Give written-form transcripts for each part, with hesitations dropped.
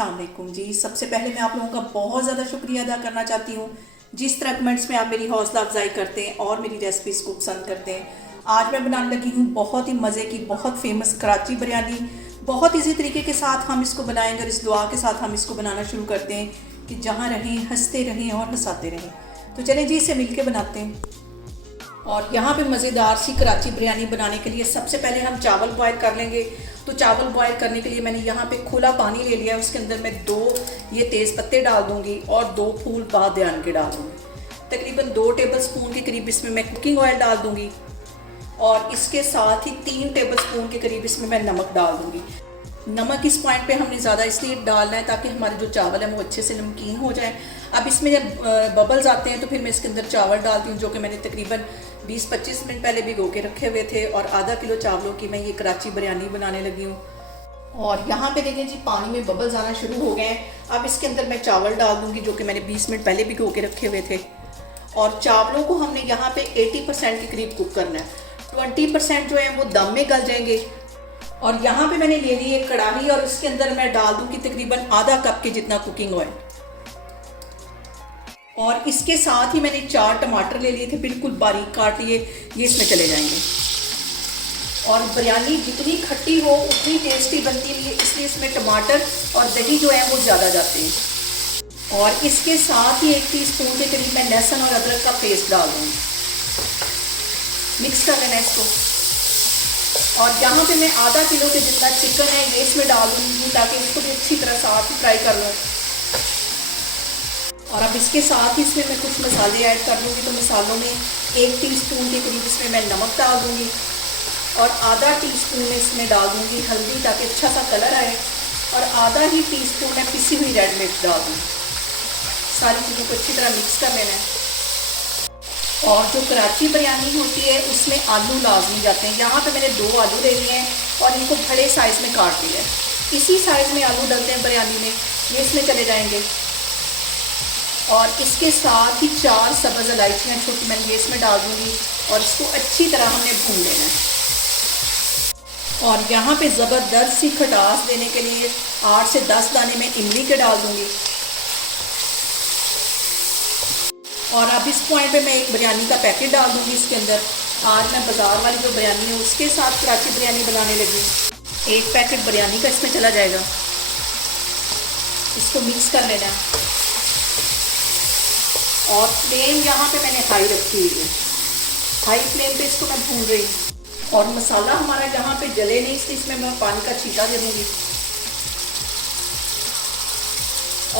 अस्सलाम वालेकुम जी। सबसे पहले मैं आप लोगों का बहुत ज़्यादा शुक्रिया अदा करना चाहती हूँ जिस तरह कमेंट्स में आप मेरी हौसला अफजाई करते हैं और मेरी रेसिपीज़ को पसंद करते हैं। आज मैं बनाने लगी हूँ बहुत ही मज़े की बहुत फेमस कराची बिरयानी। बहुत इजी तरीके के साथ हम इसको बनाएंगे और इस दुआ के साथ हम इसको बनाना शुरू करते हैं कि जहाँ रहें हंसते रहें और हंसाते रहें। तो चलें जी, इसे मिल के बनाते हैं। और यहाँ पे मज़ेदार सी कराची बिरयानी बनाने के लिए सबसे पहले हम चावल बॉयल कर लेंगे। तो चावल बॉयल करने के लिए मैंने यहाँ पे खुला पानी ले लिया है। उसके अंदर मैं 2 ये तेज़ पत्ते डाल दूँगी और 2 फूल बादियान के डाल दूँगी। तकरीबन 2 टेबल स्पून के करीब इसमें मैं कुकिंग ऑयल डाल दूँगी और इसके साथ ही 3 टेबल स्पून के करीब इसमें मैं नमक डाल दूँगी। नमक इस पॉइंट पे हमने ज़्यादा इसलिए डालना है ताकि हमारे जो चावल है वो अच्छे से नमकीन हो जाए। अब इसमें जब बबल्स आते हैं तो फिर मैं इसके अंदर चावल डालती हूँ, जो कि मैंने तकरीबन 20-25 मिनट पहले भिगो के रखे हुए थे। और आधा किलो चावलों की मैं ये कराची बिरयानी बनाने लगी हूँ। और यहाँ पे देखें जी, पानी में बबल्स आना शुरू हो गए हैं। अब इसके अंदर मैं चावल डाल दूँगी जो कि मैंने 20 मिनट पहले भिगो के रखे हुए थे। और चावलों को हमने यहाँ पे 80% के करीब कुक करना है। 20% जो है वो दम में गल जाएंगे। और यहाँ पे मैंने ले ली एक कढ़ाई और इसके अंदर मैं डाल दूँगी तकरीबन आधा कप के जितना कुकिंग ऑयल। और इसके साथ ही मैंने 4 टमाटर ले लिए थे, बिल्कुल बारीक काट लिए, ये इसमें चले जाएंगे। और बिरयानी जितनी खट्टी हो उतनी टेस्टी बनती है, इसलिए इसमें टमाटर और दही जो है वो ज़्यादा जाते हैं। और इसके साथ ही 1 टीस्पून के करीब मैं लहसुन और अदरक का पेस्ट डाल दूँगी। मिक्स कर लेना इसको। और यहाँ पे मैं आधा किलो के जितना चिकन है ये इसमें डाल दूँगी ताकि इसको भी अच्छी तरह साथ फ्राई कर लूँ। और अब इसके साथ ही इसमें मैं कुछ मसाले ऐड कर दूँगी। तो मसालों में 1 टीस्पून के करीब इसमें मैं नमक डाल दूँगी और आधा टीस्पून में इसमें डाल दूँगी हल्दी ताकि अच्छा सा कलर आए। और आधा ही टीस्पून में पिसी हुई रेड मिर्च डाल दूँगी। सारी चीज़ों को अच्छी तरह मिक्स कर लेना है। और जो कराची बिरयानी होती है उसमें आलू लाजमी जाते हैं। यहाँ पे मैंने 2 आलू ले लिए हैं और इनको बड़े साइज़ में काट लिया है। इसी साइज़ में आलू डलते हैं बिरयानी में, ये इसमें चले जाएंगे। और इसके साथ ही 4 सब्ज़ इलायचियाँ छोटी मैंने ये इसमें डाल दूँगी और इसको अच्छी तरह हमने भून लेना है। और यहाँ पे ज़बरदस्त सी खटास देने के लिए 8 से 10 दाने मैं इमली के डाल दूँगी। और अब इस पॉइंट पे मैं एक बिरयानी का पैकेट डाल दूँगी इसके अंदर। आज मैं बाज़ार वाली जो बिरयानी है उसके साथ कराची बिरयानी बनाने लगी। 1 पैकेट बिरयानी का इसमें चला जाएगा। इसको मिक्स कर लेना है। और फ्लेम यहाँ पे मैंने हाई रखी हुई है। हाई फ्लेम पे इसको मैं भून रही हूँ। और मसाला हमारा यहाँ पे जले नहीं, इसलिए इसमें मैं पानी का छींटा दे दूँगी।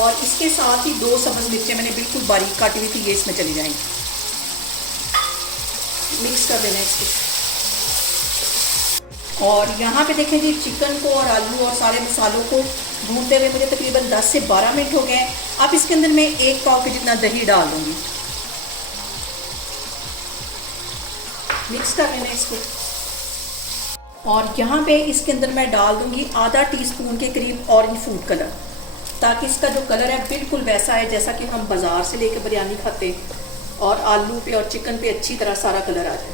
और इसके साथ ही 2 सब्ज़ मिर्चें मैंने बिल्कुल बारीक काटी हुई थी, ये इसमें चली जाएंगी। मिक्स कर देना इसको। और यहाँ पे देखें जी, चिकन को और आलू और सारे मसालों को भूनते हुए मुझे तकरीबन 10 से 12 मिनट हो गए हैं। अब इसके अंदर मैं 1 पाव के जितना दही डाल दूँगी। मिक्स कर लेना इसको। और यहाँ पे इसके अंदर मैं डाल दूँगी आधा टीस्पून के करीब ऑरेंज फूड कलर, ताकि इसका जो कलर है बिल्कुल वैसा है जैसा कि हम बाज़ार से लेकर बिरयानी खाते हैं और आलू पे और चिकन पे अच्छी तरह सारा कलर आ जाए।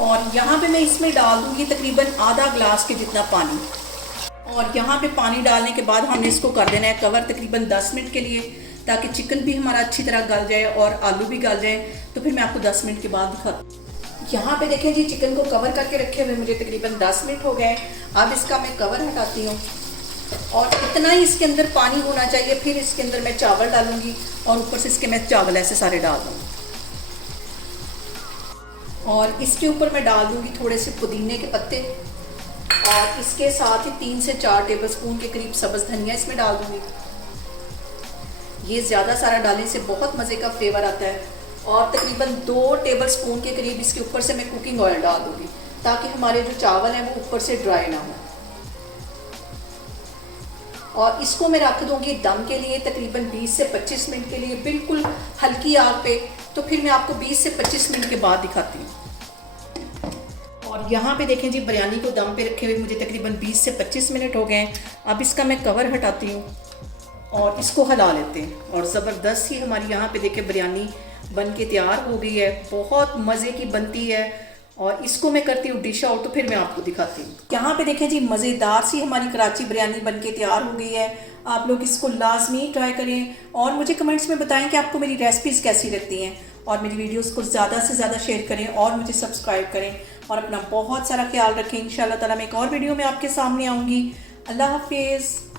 और यहाँ पे मैं इसमें डाल दूँगी तकरीबन आधा ग्लास के जितना पानी। और यहाँ पे पानी डालने के बाद हमने इसको कर देना है कवर तकरीबन 10 मिनट के लिए, ताकि चिकन भी हमारा अच्छी तरह गल जाए और आलू भी गल जाए। तो फिर मैं आपको 10 मिनट के बाद दिखाती हूँ। यहाँ पे देखें जी, चिकन को कवर करके रखे हुए मुझे तकरीबन 10 मिनट हो गए। अब इसका मैं कवर हटाती हूँ और इतना ही इसके अंदर पानी होना चाहिए। फिर इसके अंदर मैं चावल डालूंगी और ऊपर से इसके मैं चावल ऐसे सारे डाल दूँगी। और इसके ऊपर मैं डाल दूँगी थोड़े से पुदीने के पत्ते और इसके साथ ही 3 से 4 टेबलस्पून के करीब सब्ज़ धनिया इसमें डाल दूँगी। ये ज़्यादा सारा डालने से बहुत मज़े का फ्लेवर आता है। और तकरीबन 2 टेबलस्पून के करीब इसके ऊपर से मैं कुकिंग ऑयल डाल दूँगी ताकि हमारे जो चावल हैं वो ऊपर से ड्राई ना हो। और इसको मैं रख दूँगी दम के लिए तकरीबन 20 से 25 मिनट के लिए, बिल्कुल हल्की आग पे। तो फिर मैं आपको 20 से 25 मिनट के बाद दिखाती हूँ। और यहाँ पे देखें जी, बिरयानी को दम पे रखे हुए मुझे तकरीबन 20 से 25 मिनट हो गए हैं। अब इसका मैं कवर हटाती हूँ और इसको हिला लेते हैं। और ज़बरदस्त ही हमारी यहाँ पे देखें बिरयानी बन के तैयार हो गई है। बहुत मज़े की बनती है और इसको मैं करती हूँ डिश आउट, तो फिर मैं आपको दिखाती हूँ। यहाँ पे देखें जी, मज़ेदार सी हमारी कराची बिरयानी बनके तैयार हो गई है। आप लोग इसको लाजमी ट्राई करें और मुझे कमेंट्स में बताएं कि आपको मेरी रेसिपीज़ कैसी लगती हैं, और मेरी वीडियोस को ज़्यादा से ज़्यादा शेयर करें और मुझे सब्सक्राइब करें, और अपना बहुत सारा ख्याल रखें। इंशाल्लाह ताला मैं एक और वीडियो में आपके सामने आऊँगी। अल्लाह हाफिज़।